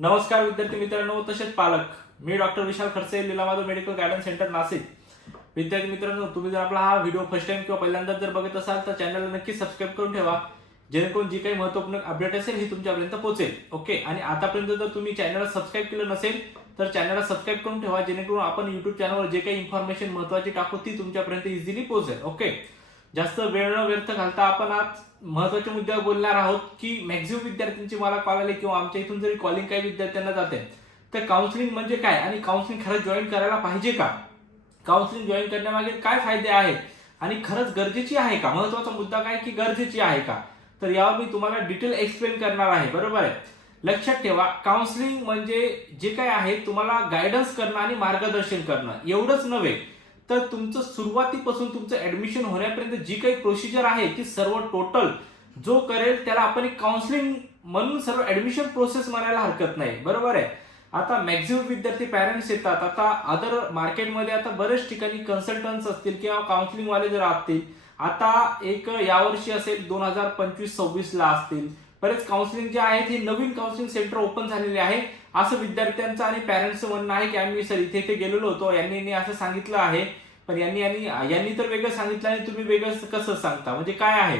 नमस्कार विद्यार्थी मित्रांनो तसेच पालक. मी doctor Vishal Khadse, Leelamadhav medical guidance centre Nashik. विद्यार्थी मित्रांनो, तुम्ही जर आपला हा व्हिडिओ फर्स्ट टाइम किंवा पहिल्यांदा जर बघत असाल तर चॅनलला नक्की सबस्क्राईब करून ठेवा, जेणेकरून जी काही महत्त्वपूर्ण अपडेट असेल ही तुमच्यापर्यंत पोहोचेल. ओके. आणि आतापर्यंत जर तुम्ही चॅनलला सबस्क्राईब केलं नसेल तर चॅनलला सबस्क्राईब करून ठेवा, जेणेकरून आपण युट्यूब चॅनलवर जे काही इन्फॉर्मेशन महत्त्वाची टाकू ती तुमच्यापर्यंत इझिली पोहोचेल. ओके. जास्त वेळ न व्यर्थ घालता आपण आज महत्त्वाच्या मुद्द्यावर बोलणार आहोत की मॅक्झिमम विद्यार्थ्यांची मला कॉल आले किंवा आमच्या इथून जरी कॉलिंग काही विद्यार्थ्यांना जाते तर काउन्सिलिंग म्हणजे काय आणि काउन्सिलिंग खरंच जॉईन करायला पाहिजे का, काउन्सिलिंग जॉईन करण्यामागे काय फायदे आहेत आणि खरंच गरजेची आहे का, महत्त्वाचा मुद्दा काय की गरजेची आहे का, तर यावर मी तुम्हाला डिटेल एक्सप्लेन करणार आहे. बरोबर आहे. लक्षात ठेवा, काउन्सिलिंग म्हणजे जे काय आहे तुम्हाला गायडन्स करणं आणि मार्गदर्शन करणं एवढंच नव्हे तर तुमचं सुरुवातीपासून तुमचं ऍडमिशन होण्यापर्यंत जी काही प्रोसिजर आहे ती सर्व टोटल जो करेल त्याला आपण एक काउन्सिलिंग म्हणून सर्व ऍडमिशन प्रोसेस म्हणायला हरकत नाही. बरोबर आहे. आता मॅक्झिमम विद्यार्थी पॅरेंट्स येतात. आता अदर मार्केटमध्ये आता बरेच ठिकाणी कन्सल्टन्स असतील किंवा काउन्सिलिंग वाले जर असतील, आता एक यावर्षी असेल 2025-26 ला असतील बरेच काउन्सिलिंग जे आहेत हे नवीन काउन्सिलिंग सेंटर ओपन झालेले आहे असं विद्यार्थ्यांचं आणि पॅरेंट्सचं म्हणणं आहे की आम्ही सर इथे गेलेलो होतो, यांनी असं सांगितलं आहे, पण यांनी तर वेगळं सांगितलं आणि तुम्ही वेगळं कसं सांगता, म्हणजे काय आहे.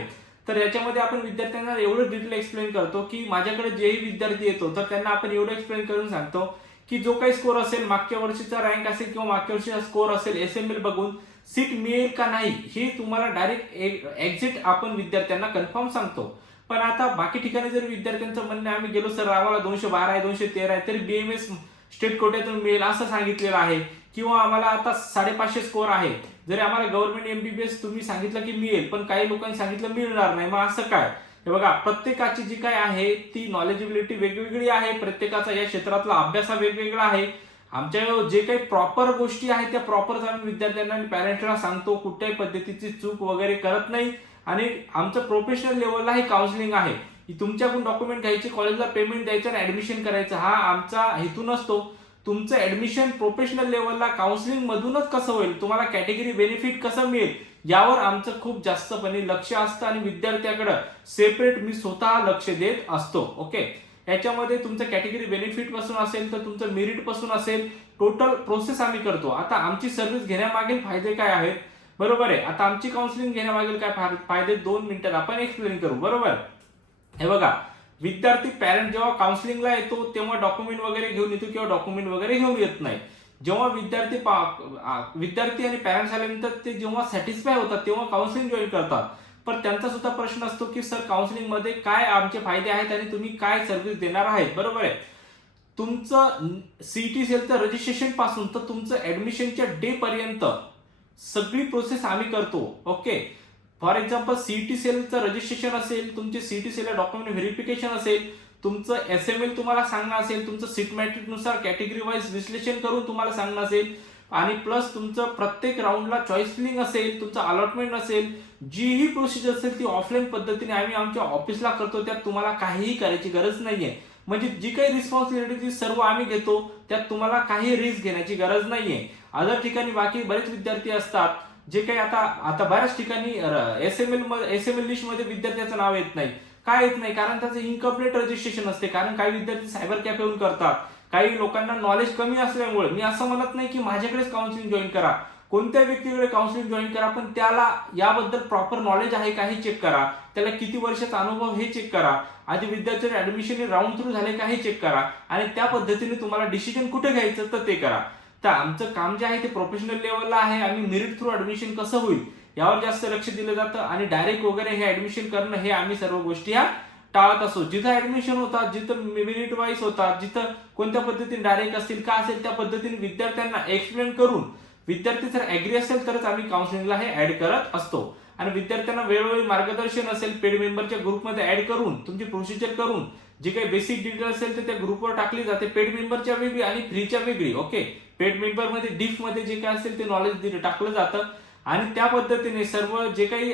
तर याच्यामध्ये आपण विद्यार्थ्यांना एवढं डिटेल एक्सप्लेन करतो की माझ्याकडे जेही विद्यार्थी येतो तर त्यांना आपण एवढं एक्सप्लेन करून सांगतो की जो काही स्कोर असेल, मागच्या वर्षीचा रँक असेल किंवा मागच्या वर्षीचा स्कोर असेल, एसएमएल बघून सीट मिळेल का नाही हे तुम्हाला डायरेक्ट एक्झिट आपण विद्यार्थ्यांना कन्फर्म सांगतो. पण आता बाकी ठिकाणी जर विद्यार्थ्यांचं म्हणणं आम्ही गेलो सर आम्हाला 212 आहे 213 आहे तरी बीएमएस स्टेट कोट्यातून मिळेल असं सांगितलेलं आहे, किंवा आम्हाला आता 550 स्कोर आहे, जरी आम्हाला गव्हर्नमेंट एमबीबीएस तुम्ही सांगितलं की मिळेल पण काही लोकांनी सांगितलं मिळणार नाही, मग असं काय. हे बघा, प्रत्येकाची जी काय आहे ती नॉलेजिबिलिटी वेगवेगळी आहे, प्रत्येकाचा या क्षेत्रातला अभ्यास हा वेगवेगळा आहे. आमच्या जे काही प्रॉपर गोष्टी आहेत त्या प्रॉपर आम्ही विद्यार्थ्यांना आणि पॅरेंट्सला सांगतो, कुठल्याही पद्धतीची चूक वगैरे करत नाही. आणि आमचं प्रोफेशनल लेवलला हे काउन्सिलिंग आहे. तुमच्याकडून डॉक्युमेंट घ्यायचे, कॉलेजला पेमेंट द्यायचं आणि ऍडमिशन करायचं हा आमचा हेतू नसतो. तुमचं ऍडमिशन प्रोफेशनल लेवलला काउन्सिलिंग मधूनच कसं होईल, तुम्हाला कॅटेगरी बेनिफिट कसं मिळेल यावर आमचं खूप जास्तपणे लक्ष असतं आणि विद्यार्थ्याकडे सेपरेट मी स्वतः लक्ष देत असतो. ओके. याच्यामध्ये तुमचं कॅटेगरी बेनिफिट पासून असेल तर तुमचं मेरिट पासून असेल, टोटल प्रोसेस आम्ही करतो. आता आमची सर्व्हिस घेण्यामागील फायदे काय आहेत, बरोबर आहे. आता आमची काउन्सिलिंग घेण्यामागील काय फायदे 2 मिनिटात आपण एक्सप्लेन करू. बरोबर. हे बघा, विद्यार्थी पॅरेंट जेव्हा काउन्सिलिंगला येतो तेव्हा डॉक्युमेंट वगैरे घेऊन येतो किंवा डॉक्युमेंट वगैरे घेऊन येत नाही. जेव्हा विद्यार्थी आणि पॅरेंट्स आल्यानंतर ते जेव्हा सॅटिस्फाय होतात तेव्हा काउन्सिलिंग जॉईन करतात. पण त्यांचा सुद्धा प्रश्न असतो की सर काउन्सिलिंग मध्ये काय आमचे फायदे आहेत आणि तुम्ही काय सर्व्हिस देणार आहेत. बरोबर आहे. तुमचं सीईटी सेलचं रजिस्ट्रेशन पासून तर तुमचं ऍडमिशनच्या डे पर्यंत सगळी प्रोसेस आम्ही करतो. ओके. फॉर एक्झाम्पल सीईटी सेलचं रजिस्ट्रेशन असेल, तुमचे सीईटी सेल डॉक्युमेंट व्हेरिफिकेशन असेल, तुमचं एसएमएल तुम्हाला सांगणं असेल, तुमचं सीट मॅट्रिक नुसार कॅटेगरी वाईज विश्लेषण करून तुम्हाला सांगणं असेल, आणि प्लस तुमचं प्रत्येक राऊंडला चॉईस फिलिंग असेल, तुमचं अलॉटमेंट असेल, जी ही प्रोसिजर असेल ती ऑफलाईन पद्धतीने आम्ही आमच्या ऑफिसला करतो. त्यात तुम्हाला काहीही करायची गरज नाहीये. म्हणजे जी काही रिस्पॉन्सिबिलिटी सर्व आम्ही घेतो त्यात तुम्हाला काही रिस्क घेण्याची गरज नाहीये. अदर ठिकाणी बाकी बरेच विद्यार्थी असतात जे काही आता बऱ्याच ठिकाणी एसएमएल लिस्ट मध्ये विद्यार्थ्याचं नाव येत नाही. काय येत नाही, कारण त्याचं इनकम्प्लीट रजिस्ट्रेशन असते. कारण काही विद्यार्थी सायबर कॅफेहून करतात, काही लोकांना नॉलेज कमी असल्यामुळे. मी असं म्हणत नाही की माझ्याकडेच काउन्सिलिंग जॉईन करा, कोणत्या व्यक्तीकडे काउन्सिलिंग जॉईन करा, पण त्याला याबद्दल प्रॉपर नॉलेज आहे का हे चेक करा, त्याला किती वर्षाचा अनुभव हे चेक करा, आधी विद्यार्थ्याचे ऍडमिशन राऊंड थ्रू झाले का हे चेक करा, आणि त्या पद्धतीने तुम्हाला डिसिजन कुठे घ्यायचं तर ते करा. तर आमचं काम जे आहे ते प्रोफेशनल लेवलला आहे. आम्ही मेरिट थ्रू ऍडमिशन कसं होईल यावर जास्त लक्ष दिलं जातं, आणि डायरेक्ट वगैरे हे ऍडमिशन करणं हे आम्ही सर्व गोष्टी ह्या टाळत असतो. जिथं ऍडमिशन होतात, जिथं मेरिट वाईज होतात, जिथं कोणत्या पद्धतीने डायरेक्ट असतील का असेल त्या पद्धतीने विद्यार्थ्यांना एक्सप्लेन करून विद्यार्थी जर ऍग्री असेल तरच आम्ही काउन्सिलिंगला हे ऍड करत असतो. आणि विद्यार्थ्यांना वेळोवेळी मार्गदर्शन असेल, पेड मेंबरच्या ग्रुपमध्ये ऍड करून तुमची प्रोसिजर करून जी काही बेसिक डिटेल असेल तर त्या ग्रुपवर टाकली जाते. पेड मेंबरच्या वेगळी आणि फ्रीच्या वेगळी. ओके. पेड मेंबर मध्ये डीफ मध्ये जे काय असेल ते नॉलेज टाकलं जातं, आणि त्या पद्धतीने सर्व जे काही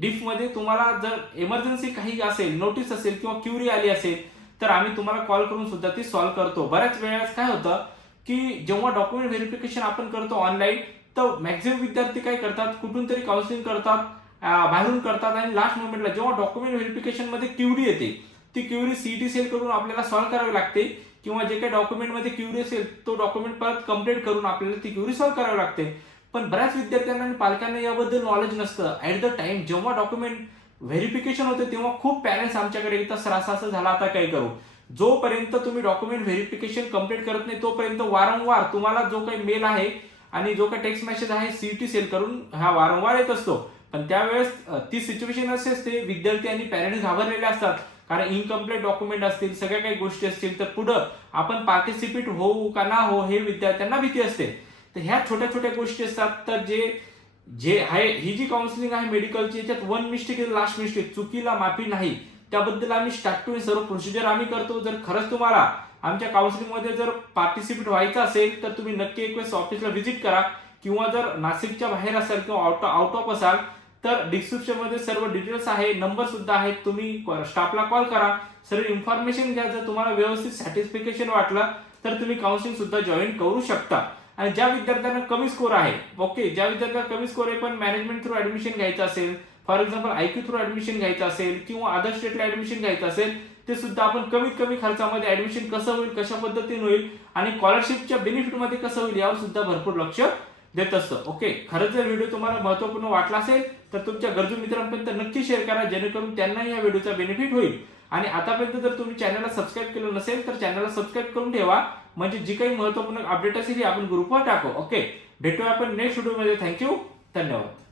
डीफ मध्ये तुम्हाला जर इमर्जन्सी काही असेल, नोटीस असेल किंवा क्युरी आली असेल तर आम्ही तुम्हाला कॉल करून सुद्धा ती सॉल्व्ह करतो. बऱ्याच वेळेस काय होतं की जेव्हा डॉक्युमेंट व्हेरिफिकेशन आपण करतो ऑनलाईन, तर मॅक्झिमम विद्यार्थी काय करतात, कुठून तरी काउन्सिलिंग करतात, बाहेरून करतात, आणि लास्ट मोमेंटला जेव्हा डॉक्युमेंट व्हेरिफिकेशन मध्ये क्युरी येते ती क्युरी सीईटी सेल करून आपल्याला सॉल्व्ह करावी लागते, किंवा जे काही डॉक्युमेंटमध्ये क्युरी असेल तो डॉक्युमेंट परत कंप्लीट करून आपल्याला ती क्युरी सॉल्व्ह करावी लागते. पण बऱ्याच विद्यार्थ्यांना आणि पालकांना याबद्दल नॉलेज नसतं. ऍट द टाइम जेव्हा डॉक्युमेंट व्हेरिफिकेशन होते तेव्हा खूप पॅरेंट्स आमच्याकडे येतात, सर असं झालं, आता काय करू. जोपर्यंत तुम्ही डॉक्युमेंट व्हेरिफिकेशन कंप्लीट करत नाही तोपर्यंत वारंवार तुम्हाला जो काही मेल आहे आणि जो काही टेक्स्ट मेसेज आहे सीईटी सेल करून हा वारंवार येत असतो. पण त्यावेळेस ती सिच्युएशन असे असते, विद्यार्थी आणि पॅरेंट्स घाबरलेले असतात, कारण इनकम्प्लीट डॉक्युमेंट असतील, सगळ्या काही गोष्टी असतील, तर पुढं आपण पार्टिसिपेट होऊ का ना हो हे विद्यार्थ्यांना भीती असते. तर ह्या छोट्या छोट्या गोष्टी असतात. तर जे जे आहे ही जी काउन्सिलिंग आहे मेडिकलची, याच्यात one mistake is last mistake, चुकीला माफी नाही. त्याबद्दल आम्ही स्टार्ट टू सर्व प्रोसिजर आम्ही करतो. जर खरंच तुम्हाला आमच्या काउन्सिलिंगमध्ये जर पार्टिसिपेट व्हायचं असेल तर तुम्ही नक्की एक वेळेस ऑफिसला व्हिजिट करा, किंवा जर नाशिकच्या बाहेर असाल किंवा आउट ऑफ असाल तर डिस्क्रिप्शन मध्ये सर्व डिटेल्स आहे, नंबर सुद्धा आहेत, तुम्ही स्टाफला कॉल करा, सर्व इन्फॉर्मेशन घ्या. जर तुम्हाला व्यवस्थित सॅटिस्फिकेशन वाटलं तर तुम्ही काउन्सिलिंग सुद्धा जॉईन करू शकता. आणि ज्या विद्यार्थ्यांना कमी स्कोर आहे, ओके, ज्या विद्यार्थ्यांना कमी स्कोर आहे पण मॅनेजमेंट थ्रू ऍडमिशन घ्यायचं असेल, for example IQ through admission घ्यायचं असेल किंवा अदर स्टेटला ऍडमिशन घ्यायचं असेल, ते सुद्धा आपण कमीत कमी खर्चामध्ये ऍडमिशन कसं होईल, कशा पद्धतीने होईल आणि स्कॉलरशिपच्या बेनिफिट मध्ये कसं होईल यावर सुद्धा भरपूर लक्ष देत असतं. ओके, खरंच जर व्हिडिओ तुम्हाला महत्त्वपूर्ण वाटला असेल तर तुमच्या गरजू मित्रांपर्यंत नक्की शेअर करा, जेणेकरून त्यांनाही या व्हिडिओचा बेनिफिट होईल. आणि आतापर्यंत जर तुम्ही चॅनलला सबस्क्राईब केलं नसेल तर चॅनलला सबस्क्राईब करून ठेवा, म्हणजे जी काही महत्त्वपूर्ण अपडेट असेल ती आपण ग्रुपवर टाकू. ओके, भेटूया आपण नेक्स्ट व्हिडिओमध्ये. थँक्यू, धन्यवाद.